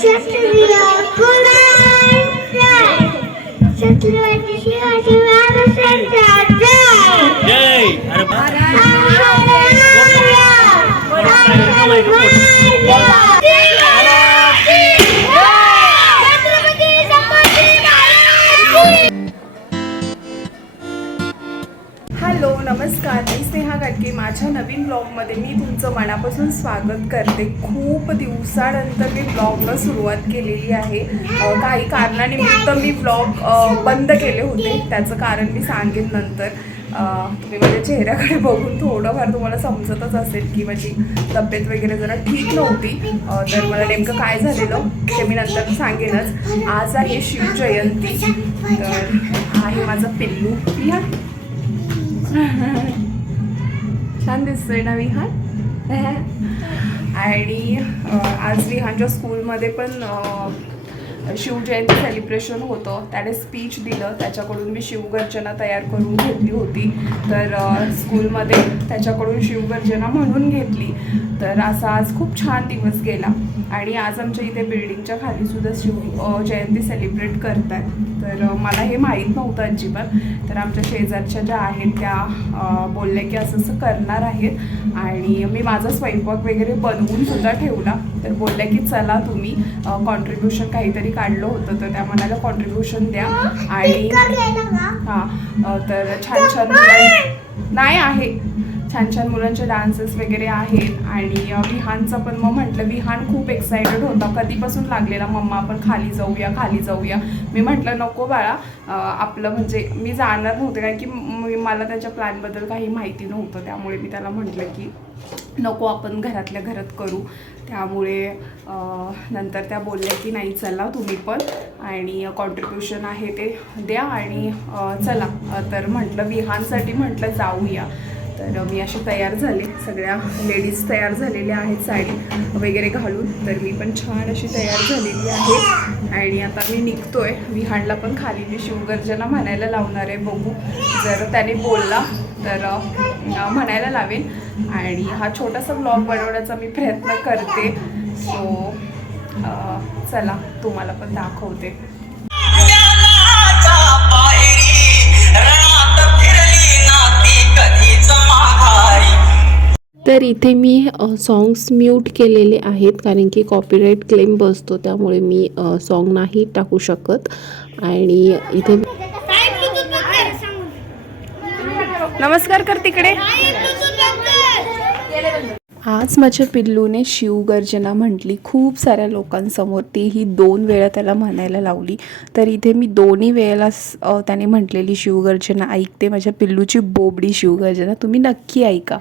ശത്രുവിയോ കുണാൻ ശത്രു नवीन ब्लॉगमध्ये मी तुमचं मनापासून स्वागत करते. खूप दिवसानंतर मी ब्लॉगला सुरुवात केलेली आहे. काही कारणानिमित्त मी ब्लॉग बंद केले होते. त्याचं कारण मी सांगेन नंतर. तुम्ही माझ्या चेहऱ्याकडे बघून थोडंफार तुम्हाला समजतच असेल की माझी तब्येत वगैरे जरा ठीक नव्हती. तर मला नेमकं काय झालेलं ते मी नंतर सांगेनच. आज आहे शिवजयंती तर आहे माझा पिल्लू. या छान दिसतोय ना विहान? आणि आज विहानच्या स्कूलमध्ये पण शिवजयंती सेलिब्रेशन होतं. त्याने स्पीच दिलं. त्याच्याकडून मी शिवगर्जना तयार करून घेतली होती. तर स्कूलमध्ये त्याच्याकडून शिवगर्जना म्हणून घेतली. तर असा आज खूप छान दिवस गेला. आणि आज आमच्या इथे बिल्डिंगच्या खाली सुद्धा शिव जयंती सेलिब्रेट करतात तर मला हे माहीत नव्हतं अजिबात. तर आमच्या शेजारच्या ज्या आहेत त्या बोलल्या की असं असं करणार आहेत. आणि मी माझा स्वयंपाक वगैरे बनवून सुद्धा ठेवला. तर बोलल्या की चला तुम्ही कॉन्ट्रीब्युशन काहीतरी काढलं होतं. तर त्या म्हणाला कॉन्ट्रीब्युशन द्या. आणि हां तर छान छान नाही आहे. छान छान मुलांचे डान्सेस वगैरे आहेत आणि विहानचं पण मग म्हटलं विहान खूप एक्सायटेड होता. कधीपासून लागलेला? मम्मा आपण खाली जाऊया खाली जाऊया. मी म्हटलं नको बाळा आपलं म्हणजे मी जाणार नव्हते कारण की मला त्याच्या प्लॅनबद्दल काही माहिती नव्हतं. त्यामुळे मी त्याला म्हटलं की नको आपण घरातल्या घरात करू. त्यामुळे नंतर त्या बोलल्या की नाही चला तुम्ही पण आणि कॉन्ट्रीब्युशन आहे ते द्या आणि चला. तर म्हटलं विहानसाठी म्हटलं जाऊया. तर मी अशी तयार झाले. सगळ्या लेडीज तयार झालेल्या आहेत साडी वगैरे घालून. तर मी पण छान अशी तयार झालेली आहे. आणि आता मी निघतोय. विहानला पण खाली मी शिवगर्जना म्हणायला लावणार आहे. बघू. जर त्याने बोलला तर म्हणायला लावेन. आणि हा छोटासा ब्लॉग बनवण्याचा मी प्रयत्न करते. सो चला तुम्हाला पण दाखवते. तर इथे मी सॉंग्स म्यूट केलेले आहेत कारण की कॉपीराईट क्लेम बसतो त्यामुळे मी सॉन्ग नाही टाकू शकत. आणि इथे नमस्कार कर तिकडे. आज माझ्या पिल्लूने शिवगर्जना म्हटली. खूप साऱ्या लोकांसमोर तेही दोन वेळा त्याला म्हणायला लावली. तर इथे मी दोन्ही वेळेला त्याने म्हटलेली शिवगर्जना ऐकते माझ्या पिल्लूची बोबडी शिवगर्जना तुम्ही नक्की ऐका.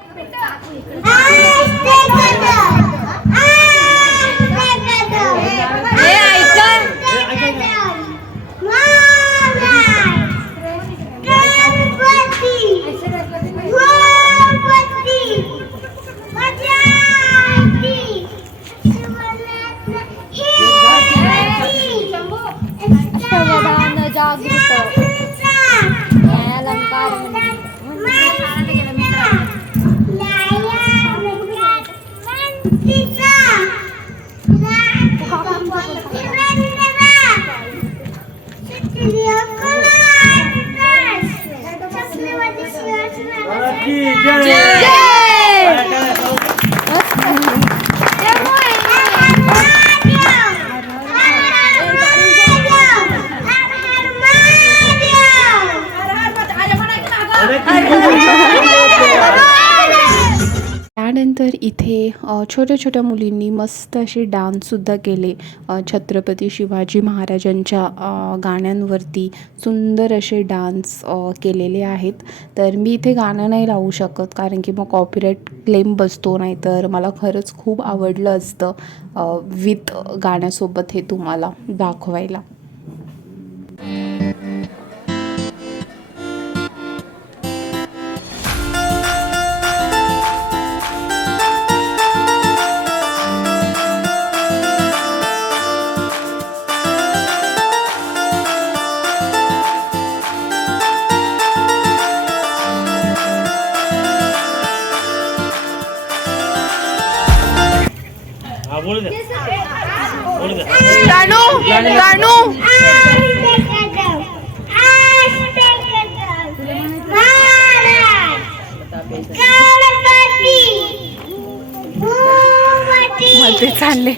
मराठी जय तर इथे छोट्या छोट्या मुलींनी मस्त असे डान्ससुद्धा केले. छत्रपती शिवाजी महाराजांच्या गाण्यांवरती सुंदर असे डान्स केलेले आहेत. तर मी इथे गाणं नाही लावू शकत कारण की मग कॉपीराईट क्लेम बसतो नाही तर मला खरंच खूप आवडलं असतं विथ गाण्यासोबत हे तुम्हाला दाखवायला. मध्ये चालले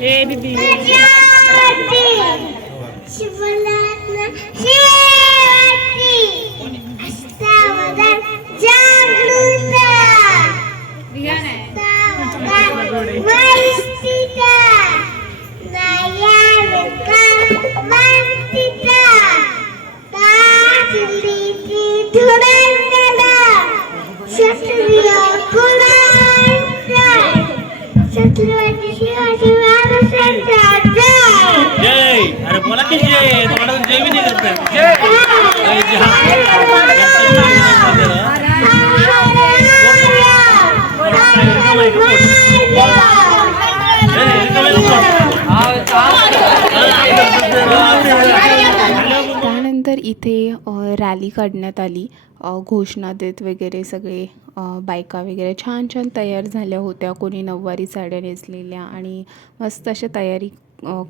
इथे रॅली काढण्यात आली. घोषणा देत वगैरे सगळे बायका वगैरे छान छान तयार झाल्या होत्या. कोणी नऊवारी साड्या नेसलेल्या आणि मस्त अशा तयारी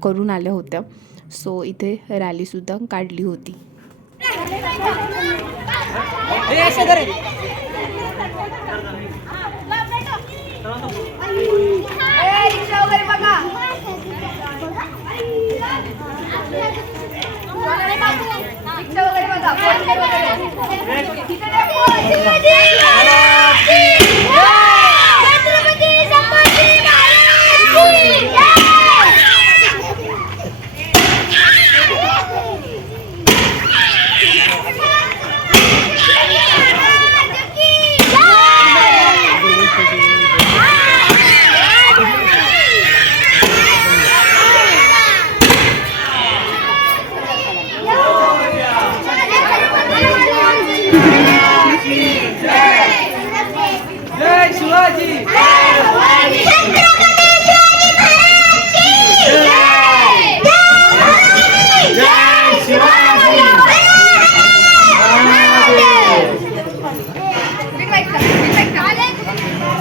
करून आल्या होत्या. सो इथे रॅलीसुद्धा काढली होती. छत्रपती संभाजी महाराज की जय जय शिवाजी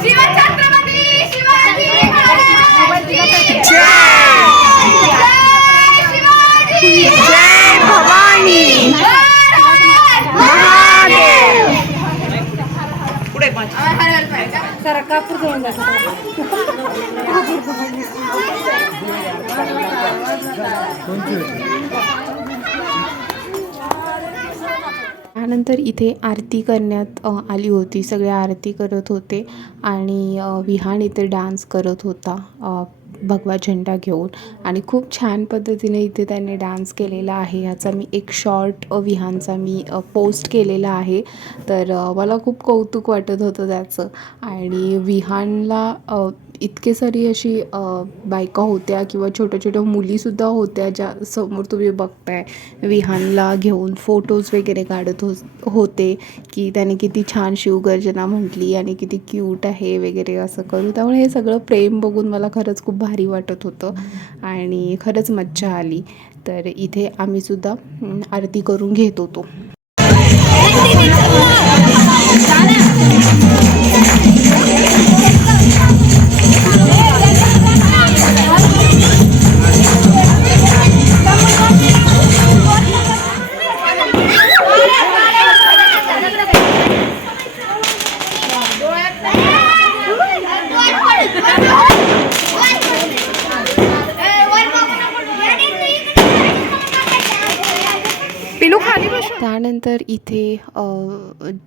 शिवछत्रपती शिवाजी महाराज की जय शिवाजी जय भवानी महादेव त्यानंतर इथे आरती करण्यात आली होती. सगळे आरती करत होते आणि विहान इथे डान्स करत होता. भगवा झेंडा घेऊन आणि खूप छान पद्धतीने इथे त्यांनी डान्स केलेला आहे. ह्याचा मी एक शॉर्ट विहांचा विहानचा मी पोस्ट केलेला आहे. तर मला खूप कौतुक वाटत होतं त्याचं. आणि विहानला इतके सारी अशी बायका होत्या किंवा छोट्या छोट्या मुलीसुद्धा होत्या ज्या समोर तुम्ही बघताय. विहानला घेऊन फोटोज वगैरे काढत हो होते की त्याने किती छान शिवगर्जना म्हटली आणि किती क्यूट आहे वगैरे असं करू त्यामुळे हे सगळं प्रेम बघून मला खरंच खूप भारी वाटत होतं आणि खरंच मज्जा आली. तर इथे आम्हीसुद्धा आरती करून घेत होतो. त्यानंतर इथे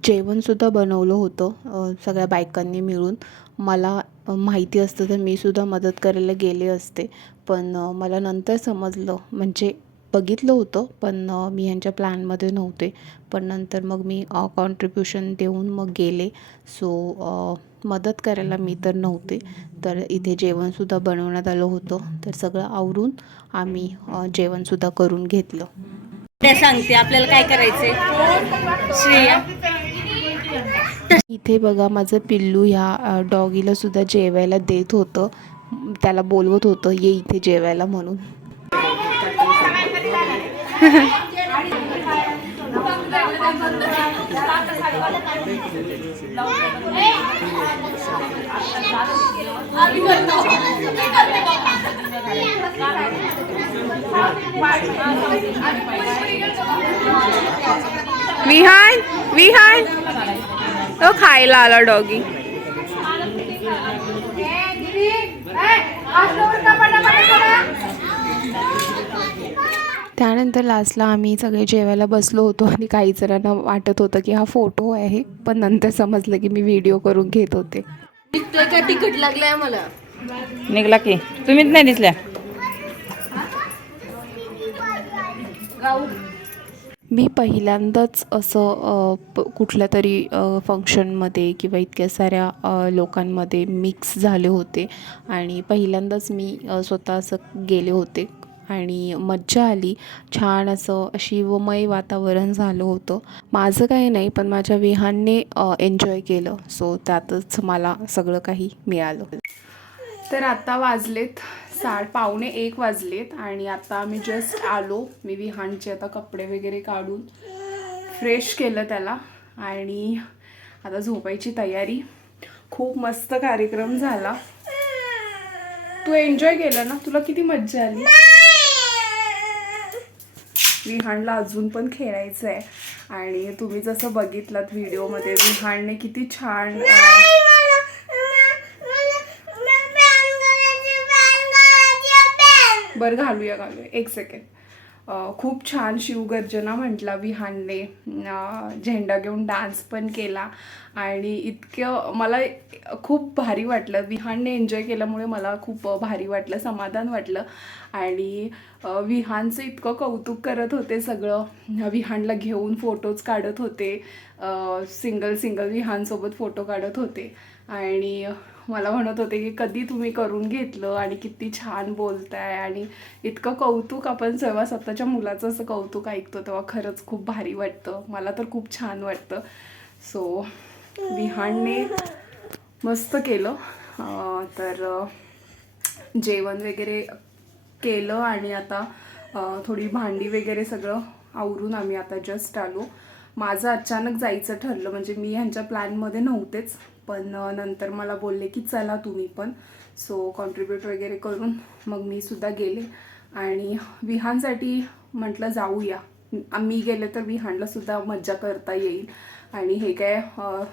जेवणसुद्धा बनवलं होतं सगळ्या बायकांनी मिळून. मला माहिती असतं तर मी सुद्धा मदत करायला गेले असते. पण मला नंतर समजलं म्हणजे बघितलं होतं पण मी यांच्या प्लॅनमध्ये नव्हते. पण नंतर मग मी कॉन्ट्रीब्युशन देऊन मग गेले. सो मदत करायला मी तर नव्हते. तर इथे जेवणसुद्धा बनवण्यात आलं होतं. तर सगळं आवरून आम्ही जेवणसुद्धा करून घेतलं. त्या सांगते आपल्याला काय करायचंय? श्रेया. इथे बघा माझं पिल्लू ह्या डॉगीला सुद्धा जेवायला देत होतं. त्याला बोलवत होतं ये इथे जेवायला म्हणून. विहान विहान तो खायला आला डॉगी. त्यानंतर लास्टला आम्ही सगळे जेवायला बसलो होतो आणि काही जणांना वाटत होतं की हा फोटो आहे पण नंतर समजलं की मी व्हिडिओ करून घेत होते. तिकट लागलाय मला. निघला की. तुम्हीच नाही दिसल्या? मी पहिल्यांदाच असं प- कुठल्या तरी फंक्शनमध्ये किंवा इतक्या साऱ्या लोकांमध्ये मिक्स झाले होते. आणि पहिल्यांदाच मी स्वतः असं गेले होते. आणि मज्जा आली. छान असं शिवमय वातावरण झालं होतं. माझं काही नाही पण माझ्या विहानने एन्जॉय केलं. सो त्यातच मला सगळं काही मिळालं. तर आता वाजलेत साड पावणे एक वाजलेत आणि आता आम्ही जस्ट आलो. मी विहानचे आता कपडे वगैरे काढून फ्रेश केलं त्याला. आणि आता झोपायची तयारी. खूप मस्त कार्यक्रम झाला. तू एन्जॉय केलं ना? तुला किती मज्जा आली? विहानला अजून पण खेळायचं आहे आणि तुम्ही जसं बघितलात व्हिडिओमध्ये विहानने किती छान बरं घालूया घालूया. एक सेकंड खूप छान शिवगर्जना म्हटला विहानने. झेंडा घेऊन डान्स पण केला. आणि इतकं मला खूप भारी वाटलं. विहानने एन्जॉय केल्यामुळे मला खूप भारी वाटलं समाधान वाटलं. आणि विहानचं इतकं कौतुक करत होते सगळं. विहानला घेऊन फोटोज काढत होते. सिंगल सिंगल विहानसोबत फोटो काढत होते. आणि मला म्हणत होते की कधी तुम्ही करून घेतलं आणि किती छान बोलताय आणि इतकं कौतुक आपण जेव्हा स्वतःच्या मुलाचं असं कौतुक ऐकतो तेव्हा खरंच खूप भारी वाटतं. मला तर खूप छान वाटतं. सो विहानने मस्त केलं. तर जेवण वगैरे केलं आणि आता थोडी भांडी वगैरे सगळं आवरून आम्ही आता जस्ट आलो. माझं अचानक जायचं ठरलं म्हणजे मी ह्यांच्या प्लॅनमध्ये नव्हतेच पण नंतर मला बोलले की चला तुम्ही पण. सो कॉन्ट्रीब्यूट वगैरे करून मग मी सुद्धा गेले. आणि विहानसाठी म्हटलं जाऊया. मी गेले तर विहानला सुद्धा मज्जा करता येईल. आणि हे काय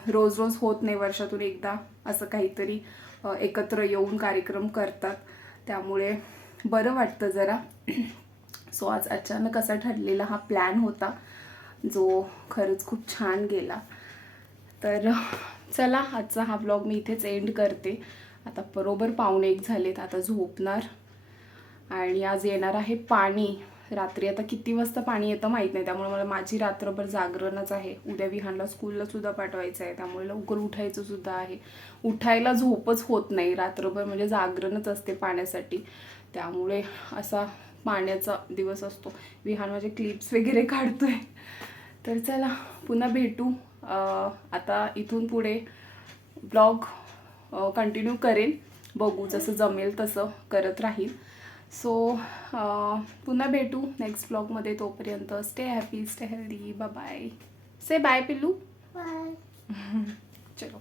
रोज रोज होत नाही वर्षातून एकदा असं काहीतरी एकत्र येऊन कार्यक्रम करतात. त्यामुळे बरं वाटतं जरा. सो आज अचानक असा ठरलेला हा प्लॅन होता. जो खरंच खूप छान गेला. तर चला आजचा हा ब्लॉग मी इथेच एंड करते. आता बरोबर पावणे एक झालेत आता झोपणार. आणि आज येणार आहे पाणी. रात्री आता किती वाजता पाणी येतं माहीत नाही. त्यामुळे मला माझी रात्रभर जागरणच आहे. उद्या विहानला स्कूलला सुद्धा पाठवायचं आहे. त्यामुळे लवकर उठायचं सुद्धा आहे. उठायला झोपच होत नाही. रात्रभर म्हणजे जागरणच असते पाण्यासाठी. त्यामुळे असा पाण्याचा दिवस असतो. विहान माझे क्लिप्स वगैरे काढतोय. तर चला पुन्हा भेटू. आता इथून पुढे ब्लॉग कंटिन्यू करेन. बघू जसं जमेल तसं करत राहील. सो पुन्हा भेटू नेक्स्ट ब्लॉगमध्ये तोपर्यंत stay happy stay healthy bye से बाय पिल्लू. चलो.